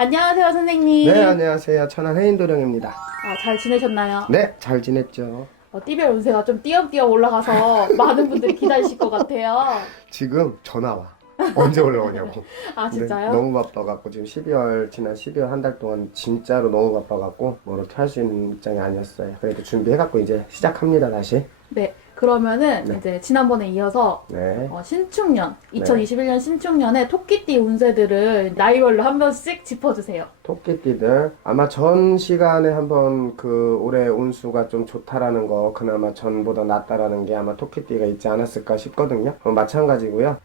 안녕하세요, 선생님. 네, 안녕하세요. 천안 해인도령입니다. 잘 지내셨나요? 네, 잘 지냈죠. 띠별 운세가 좀 띄엄띄엄 올라가서 많은 분들이 기다리실 것 같아요. 지금 전화 와. 언제 올라오냐고. 근데 진짜요? 너무 바빠갖고 지금 지난 12월 한 달 동안 진짜로 너무 바빠갖고 뭐 이렇게 할 수 있는 입장이 아니었어요. 그래도 준비해갖고 이제 시작합니다, 다시. 네. 그러면은 네. 이제 지난번에 이어서 네. 신축년, 2021년 신축년의 토끼띠 운세들을 나이별로 한 번씩 짚어주세요. 토끼띠들 아마 전 시간에 한번 그 올해 운수가 좀 좋다라는 거, 그나마 전보다 낫다라는 게 아마 토끼띠가 있지 않았을까 싶거든요. 마찬가지고요.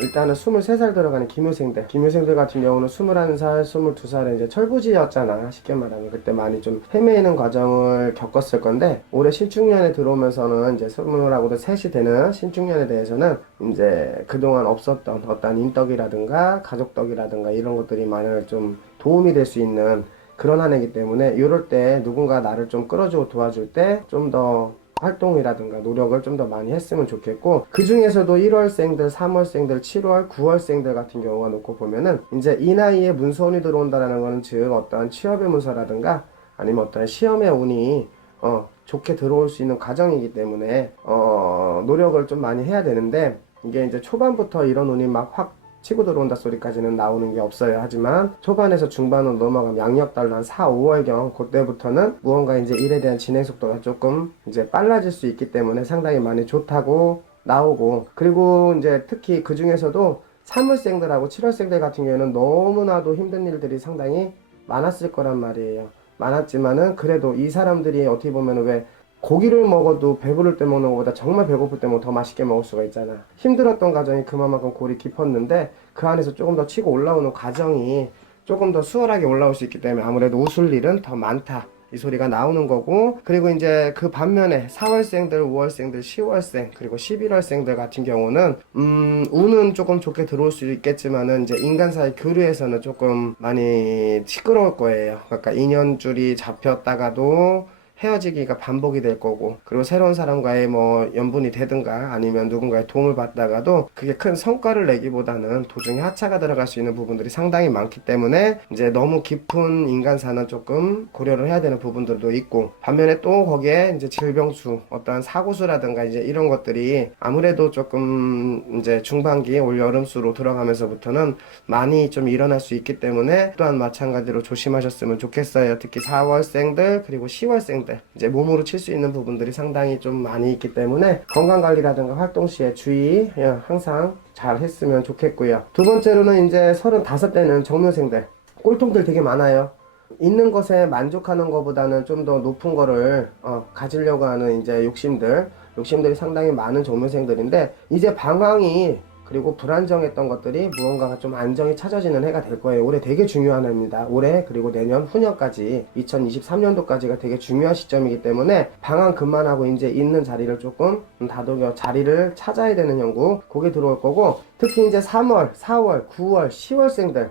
일단은 23살 들어가는 기묘생들 같은 경우는 21살, 22살에 이제 철부지였잖아. 쉽게 말하면 그때 많이 좀 헤매는 과정을 겪었을 건데, 올해 신축년에 들어오면서는 이제 20하고도 셋이 되는 신축년에 대해서는 이제 그동안 없었던 어떤 인덕이라든가 가족덕이라든가 이런 것들이 많이 좀 도움이 될 수 있는 그런 한 해이기 때문에, 이럴 때 누군가 나를 좀 끌어주고 도와줄 때 좀 더 활동이라든가 노력을 좀 더 많이 했으면 좋겠고, 그 중에서도 1월생들, 3월생들, 7월, 9월생들 같은 경우가 놓고 보면은 이제 이 나이에 문서운이 들어온다라는 거는 즉 어떠한 취업의 문서라든가 아니면 어떠한 시험의 운이 좋게 들어올 수 있는 과정이기 때문에 노력을 좀 많이 해야 되는데, 이게 이제 초반부터 이런 운이 막 확 치고 들어온다 소리까지는 나오는 게 없어요. 하지만 초반에서 중반으로 넘어가면 양력달로 한 4, 5월경 그때부터는 무언가 이제 일에 대한 진행 속도가 조금 이제 빨라질 수 있기 때문에 상당히 많이 좋다고 나오고, 그리고 이제 특히 그 중에서도 3월생들하고 7월생들 같은 경우에는 너무나도 힘든 일들이 상당히 많았을 거란 말이에요. 많았지만은 그래도 이 사람들이 어떻게 보면 왜 고기를 먹어도 배부를 때 먹는 것보다 정말 배고플 때 더 맛있게 먹을 수가 있잖아. 힘들었던 과정이 그만큼 골이 깊었는데 그 안에서 조금 더 치고 올라오는 과정이 조금 더 수월하게 올라올 수 있기 때문에 아무래도 웃을 일은 더 많다, 이 소리가 나오는 거고, 그리고 이제 그 반면에 4월생들, 5월생들, 10월생, 그리고 11월생들 같은 경우는 운은 조금 좋게 들어올 수 있겠지만은 이제 인간 사이 교류에서는 조금 많이 시끄러울 거예요. 그러니까 인연줄이 잡혔다가도 헤어지기가 반복이 될 거고, 그리고 새로운 사람과의 뭐 연분이 되든가 아니면 누군가의 도움을 받다가도 그게 큰 성과를 내기보다는 도중에 하차가 들어갈 수 있는 부분들이 상당히 많기 때문에 이제 너무 깊은 인간사는 조금 고려를 해야 되는 부분들도 있고, 반면에 또 거기에 이제 질병수, 어떠한 사고수라든가 이제 이런 것들이 아무래도 조금 이제 중반기 올 여름수로 들어가면서부터는 많이 좀 일어날 수 있기 때문에 또한 마찬가지로 조심하셨으면 좋겠어요. 특히 4월생들 그리고 10월생들 이제 몸으로 칠 수 있는 부분들이 상당히 좀 많이 있기 때문에 건강관리라든가 활동 시에 주의 항상 잘 했으면 좋겠고요. 두 번째로는 이제 35대는 정묘생들, 꼴통들 되게 많아요. 있는 것에 만족하는 것보다는 좀 더 높은 거를 가지려고 하는 이제 욕심들이 상당히 많은 정묘생들인데, 이제 방황이 그리고 불안정했던 것들이 무언가가 좀 안정이 찾아지는 해가 될 거예요. 올해 되게 중요한 해입니다. 올해 그리고 내년 후년까지 2023년도까지가 되게 중요한 시점이기 때문에 방황 그만하고 이제 있는 자리를 조금 다독여 자리를 찾아야 되는 형국, 그게 들어올 거고, 특히 이제 3월, 4월, 9월, 10월생들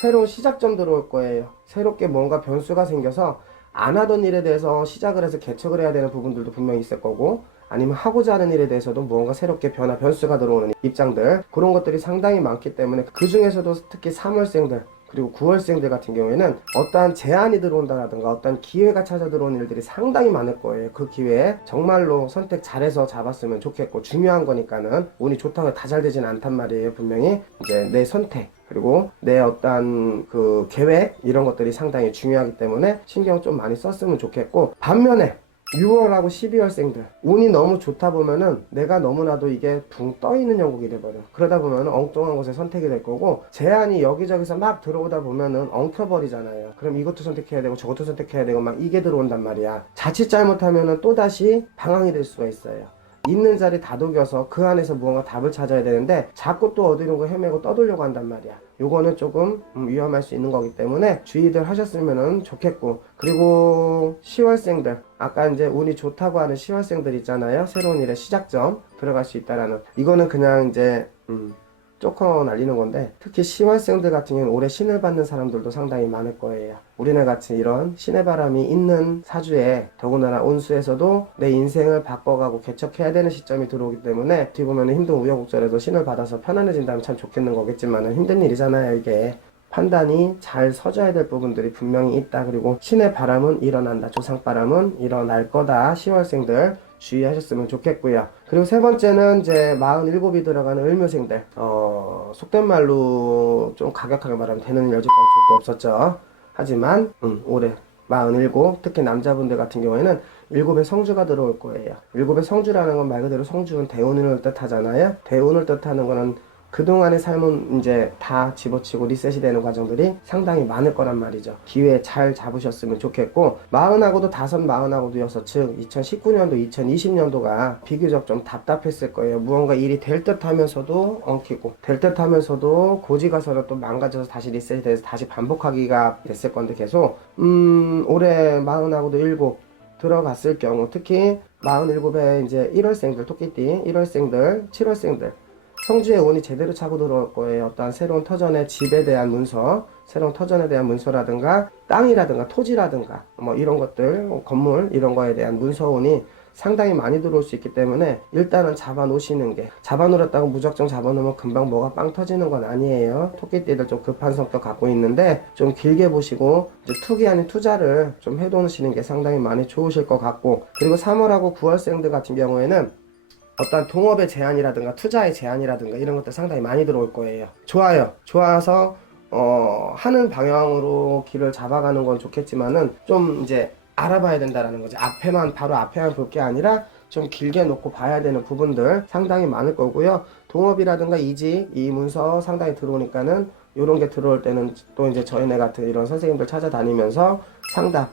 새로운 시작점 들어올 거예요. 새롭게 뭔가 변수가 생겨서 안 하던 일에 대해서 시작을 해서 개척을 해야 되는 부분들도 분명히 있을 거고, 아니면 하고자 하는 일에 대해서도 무언가 새롭게 변수가 들어오는 입장들, 그런 것들이 상당히 많기 때문에 그 중에서도 특히 3월생들 그리고 9월생들 같은 경우에는 어떠한 제안이 들어온다라든가 어떠한 기회가 찾아 들어오는 일들이 상당히 많을 거예요. 그 기회에 정말로 선택 잘해서 잡았으면 좋겠고, 중요한 거니까는 운이 좋다고 다 잘 되지는 않단 말이에요. 분명히 이제 내 선택 그리고 내 어떠한 그 계획, 이런 것들이 상당히 중요하기 때문에 신경 좀 많이 썼으면 좋겠고, 반면에 6월하고 12월생들 운이 너무 좋다 보면은 내가 너무나도 이게 붕 떠있는 형국이 돼버려. 그러다 보면은 엉뚱한 곳에 선택이 될 거고, 제안이 여기저기서 막 들어오다 보면은 엉켜버리잖아요. 그럼 이것도 선택해야 되고 저것도 선택해야 되고 막 이게 들어온단 말이야. 자칫 잘못하면은 또다시 방황이 될 수가 있어요. 있는 자리 다독여서 그 안에서 무언가 답을 찾아야 되는데 자꾸 또 어디론가 헤매고 떠돌려고 한단 말이야. 요거는 조금 위험할 수 있는 거기 때문에 주의들 하셨으면 좋겠고, 그리고 10월생들, 아까 이제 운이 좋다고 하는 10월생들 있잖아요. 새로운 일의 시작점 들어갈 수 있다라는, 이거는 그냥 이제 쪼커 날리는 건데, 특히 10월생들 같은 경우는 올해 신을 받는 사람들도 상당히 많을 거예요. 우리네 같이 이런 신의 바람이 있는 사주에 더군다나 운수에서도 내 인생을 바꿔가고 개척해야 되는 시점이 들어오기 때문에 어떻게 보면 힘든 우여곡절에도 신을 받아서 편안해진다면 참 좋겠는 거겠지만 힘든 일이잖아요, 이게. 판단이 잘 서져야 될 부분들이 분명히 있다. 그리고 신의 바람은 일어난다. 조상바람은 일어날 거다. 10월생들 주의하셨으면 좋겠고요. 그리고 세 번째는 이제 47이 들어가는 을묘생들. 속된 말로 좀 가격하게 말하면 되는 여지까지 줄도 없었죠. 하지만 올해 47, 특히 남자분들 같은 경우에는 7의 성주가 들어올 거예요. 7의 성주라는 건 말 그대로 성주는 대운을 뜻하잖아요. 대운을 뜻하는 거는 그동안의 삶은 이제 다 집어치고 리셋이 되는 과정들이 상당히 많을 거란 말이죠. 기회 잘 잡으셨으면 좋겠고, 40하고도 40하고도 6, 즉 2019년도, 2020년도가 비교적 좀 답답했을 거예요. 무언가 일이 될 듯 하면서도 엉키고, 될 듯 하면서도 고지 가서는 또 망가져서 다시 리셋이 돼서 다시 반복하기가 됐을 건데 계속 올해 40하고도 7 들어갔을 경우, 특히 47에 이제 1월생들, 토끼띠 1월생들, 7월생들 성주의 운이 제대로 차고 들어올 거예요. 어떠한 새로운 터전의 집에 대한 문서, 새로운 터전에 대한 문서라든가 땅이라든가 토지라든가 뭐 이런 것들, 건물 이런 거에 대한 문서운이 상당히 많이 들어올 수 있기 때문에 일단은 잡아 놓으시는 게, 잡아 놓았다고 무작정 잡아 놓으면 금방 뭐가 빵 터지는 건 아니에요. 토끼띠들 좀 급한 성격 갖고 있는데 좀 길게 보시고 이제 투기 아닌 투자를 좀 해놓으시는 게 상당히 많이 좋으실 것 같고, 그리고 3월하고 9월생들 같은 경우에는 어떤 동업의 제한이라든가 투자의 제한이라든가 이런 것들 상당히 많이 들어올 거예요. 좋아요. 좋아서 하는 방향으로 길을 잡아가는 건 좋겠지만은 좀 이제 알아봐야 된다라는 거지. 바로 앞에만 볼 게 아니라 좀 길게 놓고 봐야 되는 부분들 상당히 많을 거고요. 동업이라든가 이직, 이 문서 상당히 들어오니까는 요런 게 들어올 때는 또 이제 저희네 같은 이런 선생님들 찾아다니면서 상담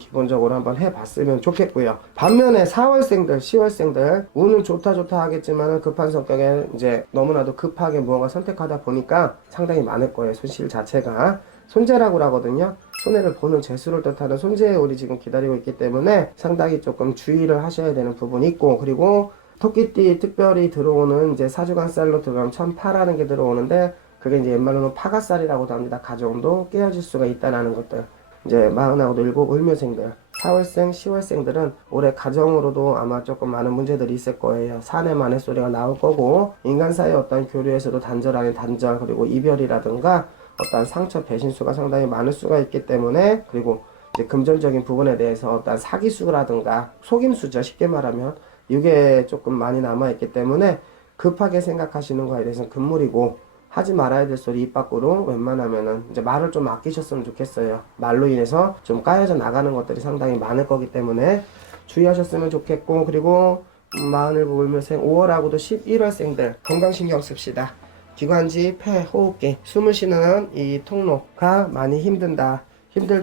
기본적으로 한번 해봤으면 좋겠고요. 반면에 4월생들, 10월생들 운은 좋다 하겠지만 급한 성격에 이제 너무나도 급하게 무언가 선택하다 보니까 상당히 많을 거예요. 손실 자체가 손재라고 하거든요. 손해를 보는 재수를 뜻하는 손재에 우리 지금 기다리고 있기 때문에 상당히 조금 주의를 하셔야 되는 부분이 있고, 그리고 토끼띠 특별히 들어오는 이제 사주간살로 들어가면 천파라는 게 들어오는데 그게 이제 옛말로는 파가살이라고도 합니다. 가정도 깨어질 수가 있다는 것들. 이제 40하고도 7 을묘생들, 4월생, 10월생들은 올해 가정으로도 아마 조금 많은 문제들이 있을 거예요. 사내 만의 소리가 나올 거고, 인간 사이의 어떤 교류에서도 단절 아닌 단절, 그리고 이별이라든가 어떤 상처, 배신수가 상당히 많을 수가 있기 때문에, 그리고 이제 금전적인 부분에 대해서 어떤 사기수라든가 속임수죠. 쉽게 말하면 이게 조금 많이 남아있기 때문에 급하게 생각하시는 거에 대해서는 금물이고, 하지 말아야 될 소리 입 밖으로 웬만하면은 이제 말을 좀 아끼셨으면 좋겠어요. 말로 인해서 좀 까여져 나가는 것들이 상당히 많을 거기 때문에 주의하셨으면 좋겠고, 그리고 47 울묘생 5월하고도 11월생들 건강 신경 씁시다. 기관지, 폐, 호흡기, 숨을 쉬는 이 통로가 많이 힘들다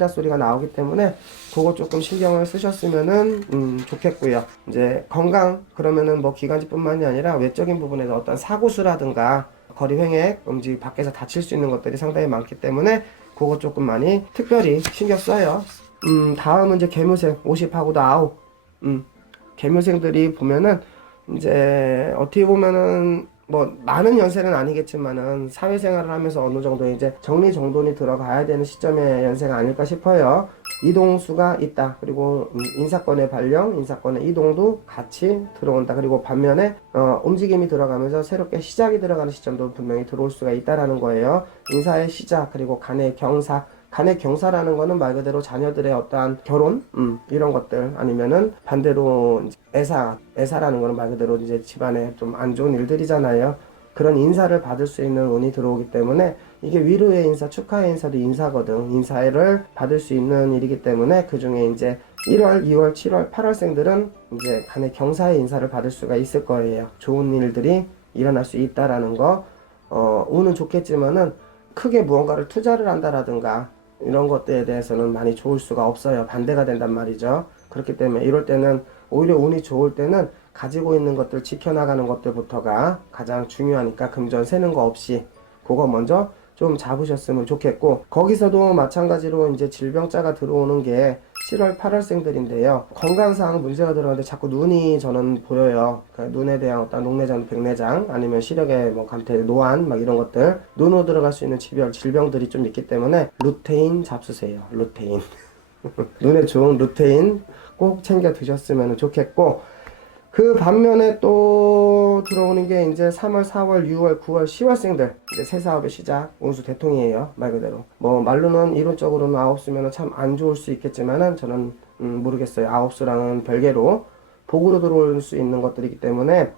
소리가 나오기 때문에 그거 조금 신경을 쓰셨으면은 좋겠고요. 이제 건강 그러면은 뭐 기관지뿐만이 아니라 외적인 부분에서 어떤 사고수라든가 거리 횡액, 음식 밖에서 다칠 수 있는 것들이 상당히 많기 때문에 그거 조금 많이 특별히 신경 써요. 다음은 이제 개묘생 50하고도 9. 개묘생들이 보면은 이제 어떻게 보면은 뭐 많은 연세는 아니겠지만은 사회생활을 하면서 어느 정도 이제 정리정돈이 들어가야 되는 시점의 연세가 아닐까 싶어요. 이동수가 있다. 그리고 인사권의 발령, 인사권의 이동도 같이 들어온다. 그리고 반면에 움직임이 들어가면서 새롭게 시작이 들어가는 시점도 분명히 들어올 수가 있다라는 거예요. 인사의 시작, 그리고 간의 경사. 간의 경사라는 거는 말 그대로 자녀들의 어떠한 결혼, 이런 것들, 아니면은 반대로 애사라는 거는 말 그대로 이제 집안에 좀 안 좋은 일들이잖아요. 그런 인사를 받을 수 있는 운이 들어오기 때문에 이게 위로의 인사, 축하의 인사도 인사거든. 인사를 받을 수 있는 일이기 때문에 그 중에 이제 1월, 2월, 7월, 8월생들은 이제 간의 경사의 인사를 받을 수가 있을 거예요. 좋은 일들이 일어날 수 있다라는 거. 운은 좋겠지만은 크게 무언가를 투자를 한다라든가 이런 것들에 대해서는 많이 좋을 수가 없어요. 반대가 된단 말이죠. 그렇기 때문에 이럴 때는 오히려 운이 좋을 때는 가지고 있는 것들 지켜나가는 것들부터가 가장 중요하니까 금전 새는 거 없이 그거 먼저 좀 잡으셨으면 좋겠고, 거기서도 마찬가지로 이제 질병자가 들어오는 게 7월, 8월생들인데요. 건강상 문제가 들어오는데 자꾸 눈이 저는 보여요. 그러니까 눈에 대한 어떤 녹내장, 백내장, 아니면 시력의 뭐 감퇴, 노안, 막 이런 것들, 눈으로 들어갈 수 있는 질병들이 좀 있기 때문에 루테인 잡수세요. 루테인. 눈에 좋은 루테인 꼭 챙겨 드셨으면 좋겠고, 그 반면에 또 들어오는 게 이제 3월, 4월, 6월, 9월, 10월생들 이제 새 사업의 시작, 운수 대통이에요. 말 그대로. 뭐 말로는 이론적으로는 아홉수면 참 안 좋을 수 있겠지만은 저는 모르겠어요. 아홉수랑은 별개로 복으로 들어올 수 있는 것들이기 때문에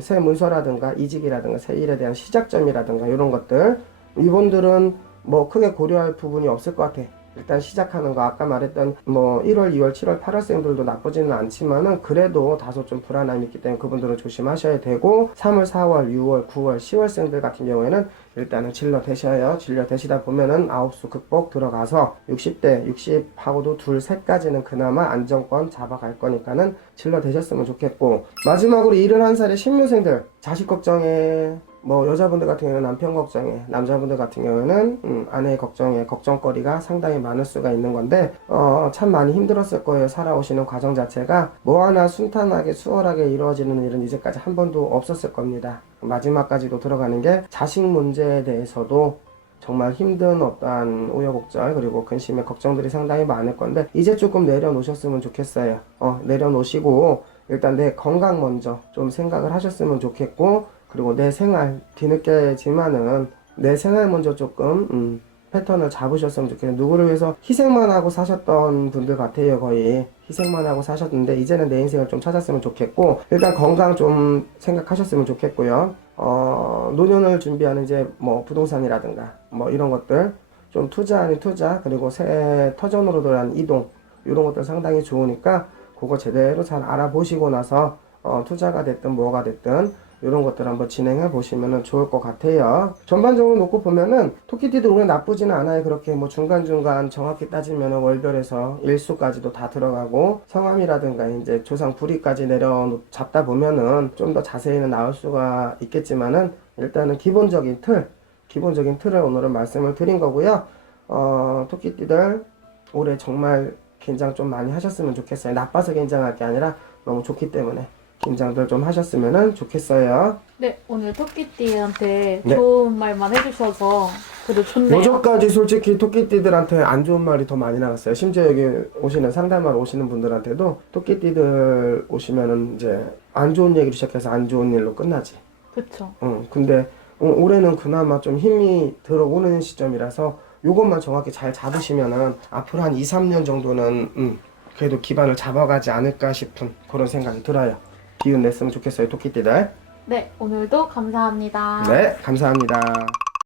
새 문서라든가 이직이라든가 새 일에 대한 시작점이라든가 이런 것들 이분들은 뭐 크게 고려할 부분이 없을 것 같아. 일단 시작하는 거 아까 말했던 뭐 1월, 2월, 7월, 8월생들도 나쁘지는 않지만은 그래도 다소 좀 불안함이 있기 때문에 그분들은 조심하셔야 되고 3월, 4월, 6월, 9월, 10월생들 같은 경우에는 일단은 진로 되셔요. 진로 되시다 보면은 아홉수 극복 들어가서 60대, 60하고도 둘, 셋까지는 그나마 안정권 잡아갈 거니까는 진로 되셨으면 좋겠고 마지막으로 71살의 신묘생들 자식 걱정에 뭐 여자분들 같은 경우는 남편 걱정에 남자분들 같은 경우는 아내 걱정에 걱정거리가 상당히 많을 수가 있는 건데 참 많이 힘들었을 거예요. 살아오시는 과정 자체가 뭐 하나 순탄하게 수월하게 이루어지는 일은 이제까지 한 번도 없었을 겁니다. 마지막까지도 들어가는 게 자식 문제에 대해서도 정말 힘든 어떠한 우여곡절 그리고 근심의 걱정들이 상당히 많을 건데 이제 조금 내려놓으셨으면 좋겠어요. 내려놓으시고 일단 내 건강 먼저 좀 생각을 하셨으면 좋겠고 그리고 내 생활 뒤늦게지만은 내 생활 먼저 조금 패턴을 잡으셨으면 좋겠어요. 누구를 위해서 희생만 하고 사셨던 분들 같아요. 거의 희생만 하고 사셨는데 이제는 내 인생을 좀 찾았으면 좋겠고 일단 건강 좀 생각하셨으면 좋겠고요. 노년을 준비하는 이제 뭐 부동산이라든가 뭐 이런 것들 좀 투자 아닌 투자 그리고 새 터전으로 돌아가는 이동 이런 것들 상당히 좋으니까 그거 제대로 잘 알아보시고 나서 투자가 됐든 뭐가 됐든 이런 것들 한번 진행해 보시면 좋을 것 같아요. 전반적으로 놓고 보면은 토끼띠들 오늘 나쁘지는 않아요. 그렇게 뭐 중간중간 정확히 따지면 월별에서 일수까지도 다 들어가고 성함이라든가 이제 조상 불이까지 잡다 보면은 좀 더 자세히는 나올 수가 있겠지만은 일단은 기본적인 틀을 오늘은 말씀을 드린 거고요. 토끼띠들 올해 정말 긴장 좀 많이 하셨으면 좋겠어요. 나빠서 긴장할 게 아니라 너무 좋기 때문에 긴장들 좀 하셨으면 좋겠어요. 네, 오늘 토끼띠한테 네. 좋은 말만 해주셔서 그래도 좋네요. 어저까지 솔직히 토끼띠들한테 안 좋은 말이 더 많이 나갔어요. 심지어 여기 오시는 상담하러 오시는 분들한테도 토끼띠들 오시면은 이제 안 좋은 얘기로 시작해서 안 좋은 일로 끝나지. 그쵸. 근데 올해는 그나마 좀 힘이 들어오는 시점이라서 요것만 정확히 잘 잡으시면은 앞으로 한 2, 3년 정도는 그래도 기반을 잡아가지 않을까 싶은 그런 생각이 들어요. 기운 냈으면 좋겠어요, 토끼띠들. 네, 오늘도 감사합니다. 네, 감사합니다.